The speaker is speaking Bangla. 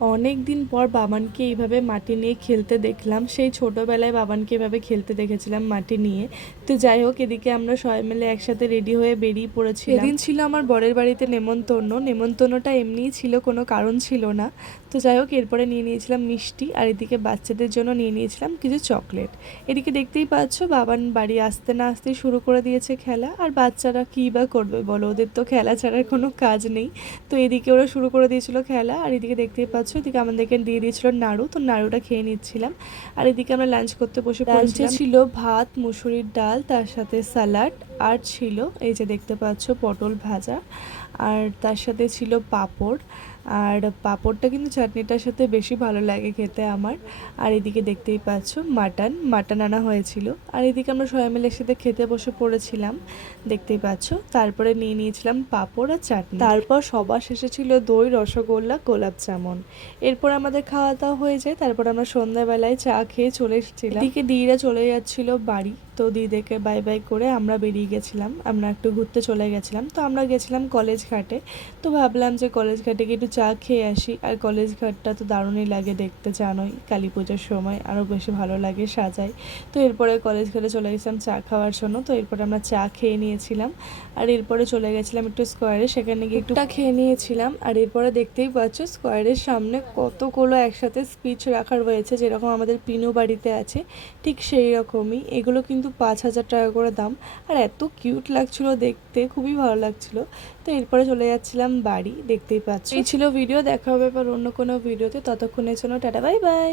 অনেক দিন পর বাবানকে এইভাবে মাটি নিয়ে খেলতে দেখলাম। সেই ছোটোবেলায় বাবানকে এভাবে খেলতে দেখেছিলাম মাটি নিয়ে। তো যাই হোক, এদিকে আমরা সবাই মিলে একসাথে রেডি হয়ে বেরিয়ে পড়েছিলাম। এদিন ছিল আমার বরের বাড়িতে নেমন্তন্নটা এমনিই ছিল, কোনো কারণ ছিল না। তো যাই হোক, এরপরে নিয়ে নিয়েছিলাম মিষ্টি, আর এদিকে বাচ্চাদের জন্য নিয়ে নিয়েছিলাম কিছু চকলেট। এদিকে দেখতেই পাচ্ছ, বাবান বাড়ি আসতে না আসতেই শুরু করে দিয়েছে খেলা। আর বাচ্চারা কী বা করবে বলো, ওদের তো খেলা ছাড়ার কোনো কাজ নেই। তো এদিকে ওরা শুরু করে দিয়েছিল খেলা, আর এদিকে দেখতেই পাচ্ছ এদিকে আমাদেরকে দিয়ে দিয়েছিল নাড়ু, তো নাড়ুটা খেয়ে নিচ্ছিলাম। আর এদিকে আমরা লাঞ্চ করতে বসে পড়েছিলাম। লাঞ্চে ছিল ভাত, মুসুরির ডাল, তার সাথে স্যালাড, আর ছিল এই যে দেখতে পাচ্ছ পটল ভাজা, আর তার সাথে ছিল পাঁপড়। আর পাঁপড়টা কিন্তু চাটনিটার সাথে বেশি ভালো লাগে খেতে আমার। আর এদিকে দেখতেই পাচ্ছ মাটন আনা হয়েছিল। আর এদিকে আমরা সবাই মিলে একসাথে খেতে বসে পড়েছিলাম, দেখতেই পাচ্ছ। তারপরে নিয়ে নিয়েছিলাম পাঁপড় আর চাটনি। তারপর সবার শেষে ছিল দই, রসগোল্লা, গোলাপ জামুন। এরপর আমাদের খাওয়া দাওয়া হয়ে যায়। তারপর আমরা সন্ধ্যাবেলায় চা খেয়ে চলে এসেছিলাম। এদিকে দিদিরা চলে যাচ্ছিল বাড়ি, তো দিদিকে বাই বাই করে আমরা বেরিয়ে গেছিলাম। আমরা একটু ঘুরতে চলে গেছিলাম। তো আমরা গেছিলাম কলেজ ঘাটে। তো ভাবলাম যে কলেজ ঘাটে গিয়ে একটু চা খেয়ে আসি। আর কলেজ ঘাটটা তো দারুণই লাগে দেখতে, জানোই কালী পুজোর সময় আরও বেশি ভালো লাগে, সাজায়। তো এরপরে কলেজ ঘাটে চলে গেছিলাম চা খাওয়ার জন্য। তো এরপরে আমরা চা খেয়ে নিয়েছিলাম। আর এরপরে চলে গেছিলাম একটু স্কোয়ারে, সেখানে গিয়ে একটু খেয়ে নিয়েছিলাম। আর এরপরে দেখতেই পাচ্ছ স্কোয়ারের সামনে কতগুলো একসাথে স্পিচ রাখা রয়েছে, যেরকম আমাদের পিনু বাড়িতে আছে ঠিক সেই রকমই। এগুলো কিন্তু 5,000 টাকা করে দাম। আর এত কিউট লাগছিল দেখতে, খুবই ভালো লাগছিল। তো এরপরে চলে যাচ্ছিলাম বাড়ি, দেখতেই পাচ্ছ। এই ছিল ভিডিও, দেখা হবে এবার অন্য কোনো ভিডিওতে। ততক্ষণের জন্য টাটা, বাই বাই।